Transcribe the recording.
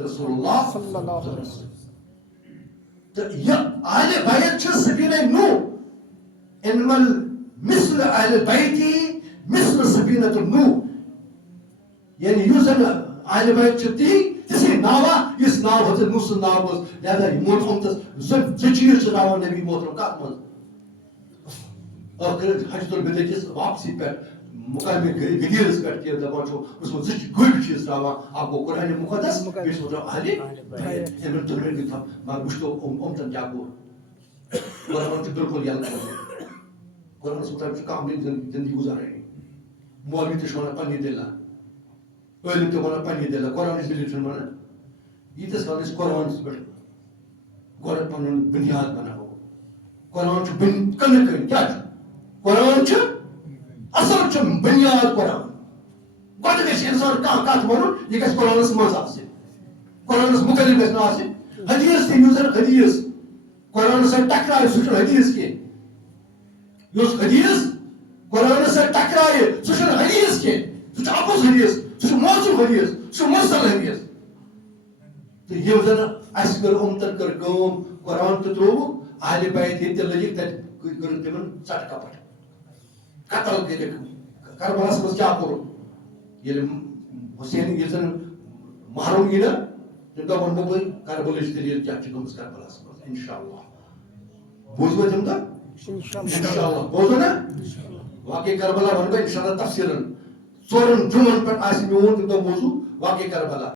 رسول اللہ صلی اللہ علیہ وسلم. تو یہ اہل بیت چھ سفینہ نو انمل مثل اہل بیتی مثل سفینۃ نو. یعنی یس زن اہل بیت چھ تی تسی ناوا اس ناو حضرت نو سن ناو was لہذا یہ موت ہمتس زٕ چیز چھ ناو نبی محترم کتھ منٛز ٲخر حجۃ الوداع کس واپسی پہ مقام غدیرس پہ کہ دپان اس میں زٕ گٔبۍ چیز تراوان اکھ گوٚو قرآن مقدس بیٚیہِ چھُ تراوان اہل بیت. ییٚلہِ دۄنوٕنی گٔے مگر وٕچھتو أمتن کیٛاہ کوٚر. قرآن چھُ بِلکُل یلہٕ کوٚرمُت. قرآنس مطابق چھُ کانٛہہ زندگی گُزارٕنۍ. مولوی تہِ چھُ ونان پننہِ دِلہ عٲلم تہِ ونان پننہِ دِلہ قرآنٕچ دِلہِ چھُنہٕ ونان. ییٖتِس کالس أسۍ قرآنس پٮ۪ٹھ گۄڈٕ پنُن بُنیاد بناوو. قرآن چھُ کٕنہٕ کٕنۍ کیٛاہ چھُ قرآن چھُ اصل چھُ بُنیاد قرآن. گۄڈٕ گژھِ انسان کانٛہہ کتھ ونُن یہِ گژھِ قرآنس منٛز آسٕنۍ. قرآنس مُخٲلف گژھِ نہٕ آسٕنۍ. حدیث تہِ یُس زن حدیث قرآنس سۭتۍ ٹکرایہِ سُہ چھُنہٕ حدیث کینٛہہ. یُس حدیث قرآنس سۭتۍ ٹکرایہِ سُہ چھُنہٕ حدیث کینٛہہ. سُہ چھُ اپُز حدیث سُہ چھُ موضوع حدیث سُہ چھُ مرسل حدیث. تہٕ یِم زن اسہِ کٔر أمتن کٔر کٲم قرآن تہِ ترٛووُکھ اہل بیت ییٚتہِ تہِ لٔگِکھ تتہِ کٔرٕکھ تِمن ژٹہٕ کپٹ قتل کٔرِکھ. کربلاہس منٛز کیٛاہ کوٚرُکھ ییٚلہِ حُسین ییٚلہِ زن محرم یی نا تٔمۍ دوٚپ ونہٕ بہٕ کربلٕچ دٔلیٖل کیٛاہ چھِ گٔمٕژ کربلاہس منٛز انشاء اللہ. بوٗزوا تِم دۄہ انشاء اللہ بوزو نا واقعی کربلا ونہٕ بہٕ انشاء اللہ تفصیلن. ژورن جُمعن پٮ۪ٹھ آسہِ میون تہِ دۄہ موضوع واقعی کربلا.